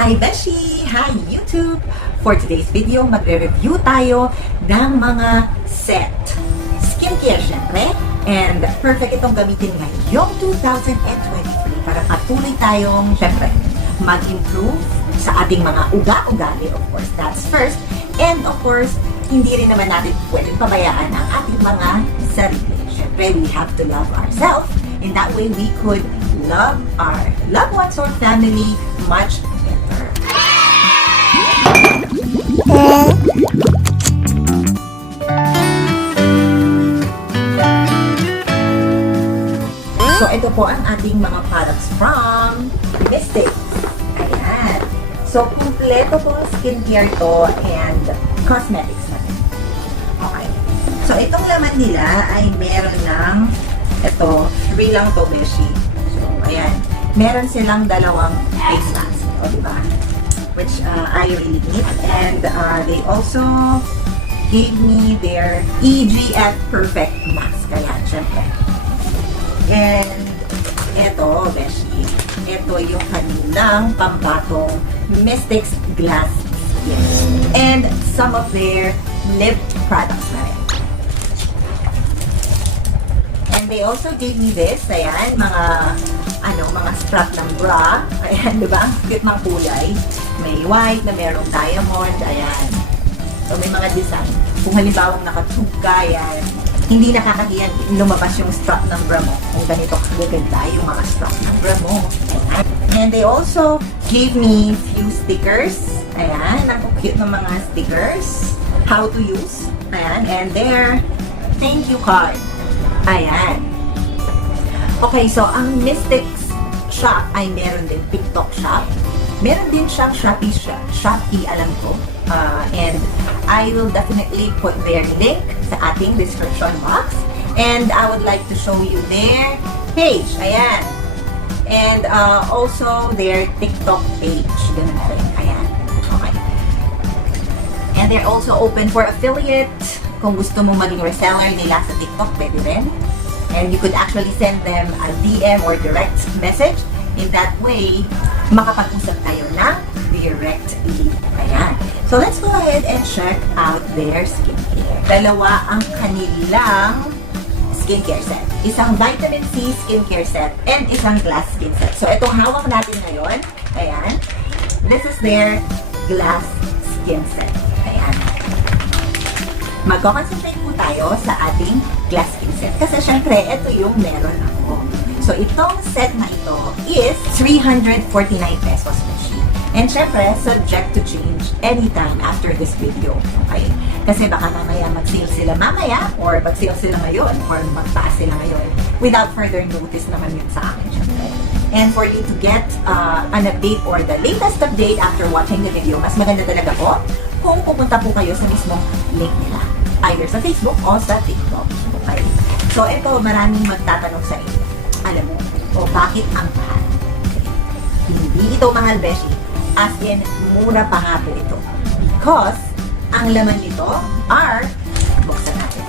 Hi Beshi! Hi YouTube! For today's video, magre-review tayo ng mga set. Skincare syempre. And perfect itong gamitin ngayong 2023 para patuloy tayong syempre mag-improve sa ating mga ugali. Of course, that's first. And of course, hindi rin naman natin pwedeng pabayaan ang ating mga sarili. Syempre, we have to love ourselves. In that way, we could love our loved ones or family much better. So, ito po ang ating mga products from Mystic. Ayan. So, kumpleto po skincare to and cosmetics na. Okay. So, itong laman nila ay meron ng ito, free lang to, Beshi. So, ayan. Meron silang dalawang face mask. O, diba? Which I really need. And they also gave me their 𝗀𝗶𝘆 mask. Ayan, syempre. And eto, Beshi, ito yung kanilang pambatong Mystic's Glass Skin. And some of their lip products na rin. And they also gave me this, ayan, mga strap ng bra. Ayan, diba? Ang cute ng kulay. May white na merong diamond, ayan. So, may mga design. Kung halimbawang nakatube ka, ayan, hindi nakakahiyan lumabas yung strap ng bra mo. Kung ganito kagaganda yung mga strap ng bra mo. Ayan. And they also gave me few stickers. Ayan, ang cute ng mga stickers. How to use. Ayan, and their thank you card. Ayan. Okay, so ang Mystic's shop ay meron din TikTok shop. Meron din siyang Shopee, alam ko. And I will definitely put their link sa ating description box. And I would like to show you their page. Ayan. And also their TikTok page. Ganun rin. Ayan. Okay. And they're also open for affiliate. Kung gusto mo maging reseller nila sa TikTok, pwede rin. And you could actually send them a DM or direct message. In that way, makapag-usap tayo ng directly. Ayan. So, let's go ahead and check out their skincare. Dalawa ang kanilang skincare set. Isang vitamin C skincare set and isang glass skin set. So, itong hawak natin ngayon, ayan, this is their glass skin set. Ayan. Magko-concentrate po tayo sa ating glass skin set. Kasi syempre, ito yung meron ako. So, itong set na ito is 349 pesos Beshi. And syempre, subject to change anytime after this video. Okay? Kasi baka mamaya mag-sale sila mamaya or mag-sale sila ngayon or magtaas sila ngayon. Without further notice naman yun sa akin, syempre. And for you to get an update or the latest update after watching the video, mas maganda talaga po kung pupunta po kayo sa mismong link nila. Either sa Facebook o sa TikTok. Okay? So, ito, maraming magtatanong sa inyo. Alam mo, o bakit ang mahal? Okay. Hindi ito mahal, Beshi. As in, mura pa nga po ito. Because, ang laman nito are, buksan natin.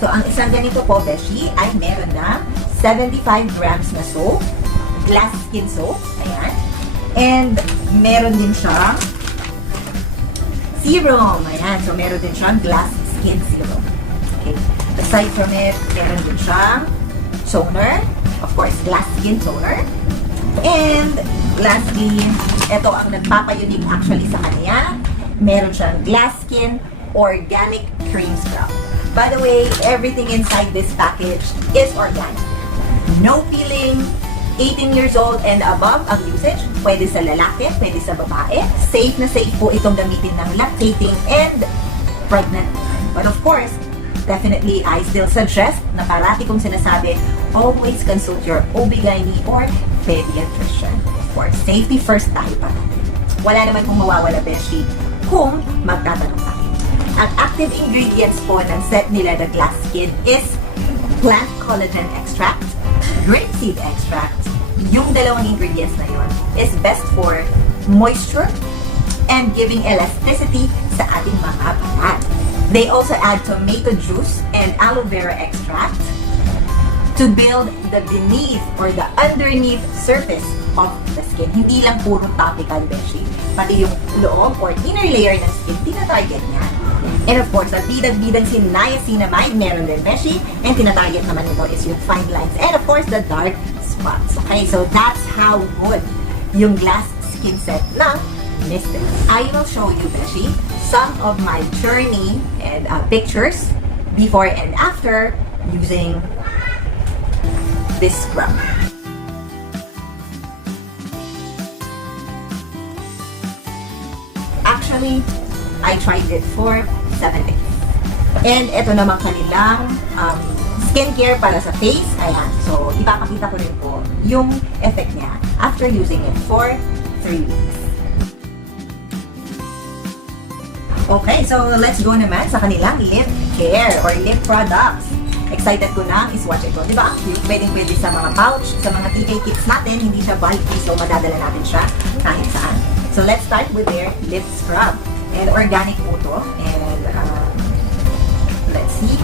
So, ang isang ganito po, Beshi, ay meron na 75 grams na soap, glass skin soap, ayan. And, meron din siyang serum, ayan. So, meron din siyang glass skin serum. Okay. Aside from it, meron din siyang toner, of course, glass skin toner. And lastly, ito ang nagpapayunig actually sa kanya. Meron siyang glass skin organic cream scrub. By the way, everything inside this package is organic. No peeling, 18 years old and above ang usage. Pwede sa lalaki, pwede sa babae. Safe na safe po itong gamitin ng lactating and pregnant women. But of course, definitely, I still suggest na parati kong sinasabi, always consult your 𝗍𝗶𝗽 or pediatrician. Of course, safety first tayo pa natin. Wala naman kung mawawala, Beshi, kung magtatanong tayo. Ang active ingredients po ng set nila na glass skin is plant collagen extract, grapeseed extract. Yung dalawang ingredients na yun is best for moisture and giving elasticity sa ating mga balat. They also add tomato juice and aloe vera extract to build the beneath or the underneath surface of the skin. Hindi lang puro topical, beshi. Pati yung loob or inner layer ng skin, tinatarget niya. And of course, ang bidang-bidang si niacinamide, meron din, beshi. And tinatarget naman nito is yung fine lines. And of course, the dark spots. Okay, so that's how good yung glass skin set ng Mystic. I will show you, beshi, some of my journey and pictures before and after using this scrub. Actually, I tried it for 7 days. And ito naman kanilang skincare para sa face. Ayan. So, ipapakita ko rin po yung effect niya after using it for 3 weeks. Okay, so let's go naman sa kanilang lip care or lip products. Excited ko na is-watch ito. Diba? Pwedeng-pwede sa mga pouch, sa mga TK kits natin, hindi siya bulky, so madadala natin siya kahit saan. So let's start with their lip scrub. And organic po to. And let's see.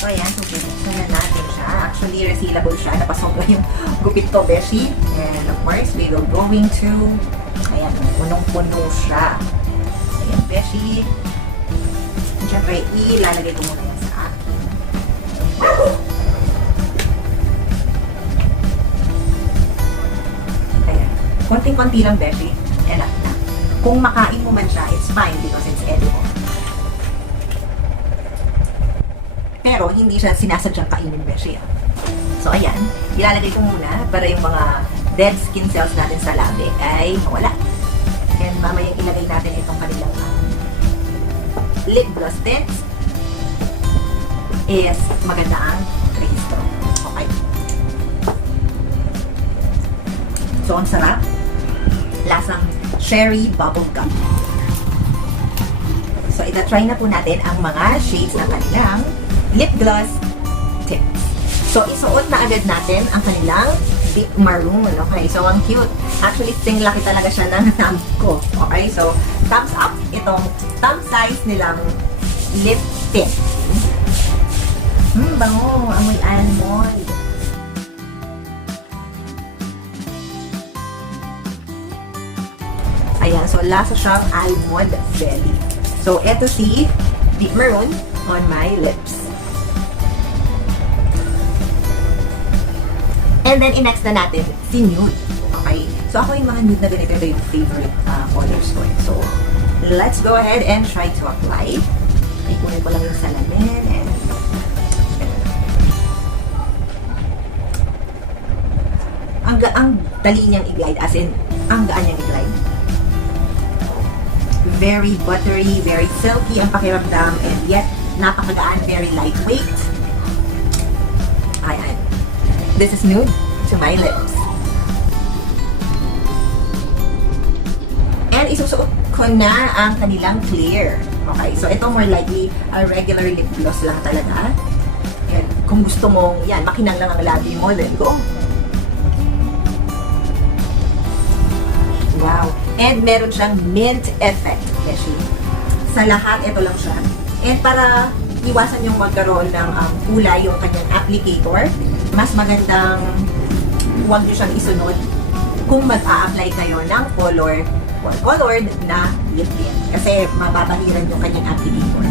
So ayan, so buksan na natin siya. Actually, resealable siya. Napasok yung gupit to, beshi. And of course, we will going to, ayan, punong-puno siya. Ayan, beshi. And syempre, ilalagay ko muna yan sa akin. Ayan. Konting-konti lang, beshi. Enough na. Kung makain mo man siya, it's fine because it's edible. Pero hindi siya sinasadyang kainin, beshi. So, ayan. Ilalagay ko muna para yung mga dead skin cells natin sa labi ay mawala. And mamaya ilagay natin itong kanilang lip gloss tints is maganda ang registro. Okay. So, ang sarap. Lasang cherry bubblegum. So, itatry na po natin ang mga shades ng kanilang lip gloss tints. So, isuot na agad natin ang kanilang deep maroon. Okay, so ang cute. Actually, laki talaga siya ng thumb ko. Okay, so thumbs up itong thumb size nilang lip tint. Bango. Amoy almond. Ayan, so lasa siyang almond jelly. So, eto si deep maroon on my lips. And then, in-next na natin si nude. Okay? So, ako yung mga nude na ganito, ito yung favorite colors ko. So, let's go ahead and try to apply. Ikunin ko lang yung salamin and ang dali niyang i-glide, as in, ang gaan niyang i-glide. Very buttery, very silky ang pakiramdam, and yet, napakagaan, very lightweight. Ayan. This is nude to my lips. And isusuot ko na ang kanilang clear. Okay, so ito more likely a regular lip gloss lang talaga. And kung gusto mong, yan, makinang lang ang labi mo, then go. Wow. And meron siyang mint effect, beshi. Sa lahat, ito lang siya. And para iwasan yung magkaroon ng kulay yung kanyang applicator, mas magandang huwag nyo siyang isunod kung mag-a-apply kayo ng colored na lip tint. Kasi mababahiran yung kanyang applicator.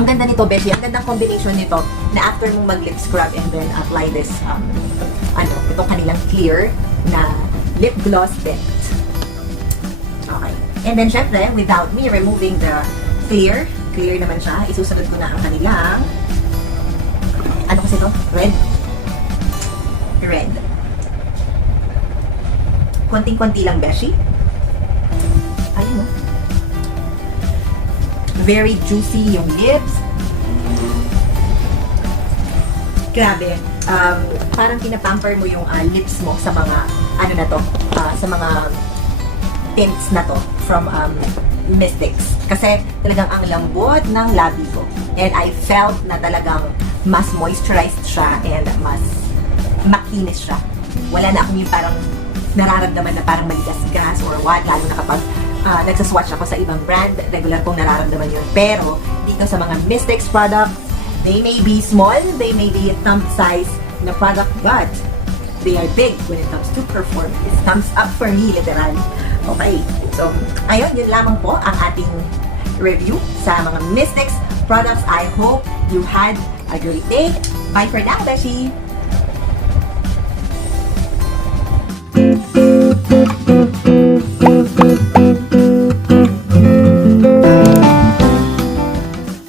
Ang ganda nito, beshi. Ang gandang combination nito na after mong mag-lip scrub and then apply this, itong kanilang clear na lip gloss tint. Okay. And then, syempre, without me removing the clear naman siya, isusunod ko na ang kanilang, ano kasi ito? Red. Konting-konti lang, beshi. Ayun mo. Very juicy yung lips. Grabe. Parang pinapamper mo yung lips mo sa mga, sa mga tints na to from Mystics. Kasi talagang ang lambot ng labi ko. And I felt na talagang mas moisturized siya and mas makinis siya. Wala na akong yung parang nararamdaman na parang maligas-gas or what, lalo na kapag nagsaswatch ako sa ibang brand, regular kong nararamdaman yun. Pero, dito sa mga Mystics product, they may be small, they may be thumb size na product, but they are big when it comes to performance. It's thumbs up for me, literal. Okay. So, ayun, yun lamang po ang ating review sa mga Mystics products. I hope you had a great day. Bye for now, Beshi!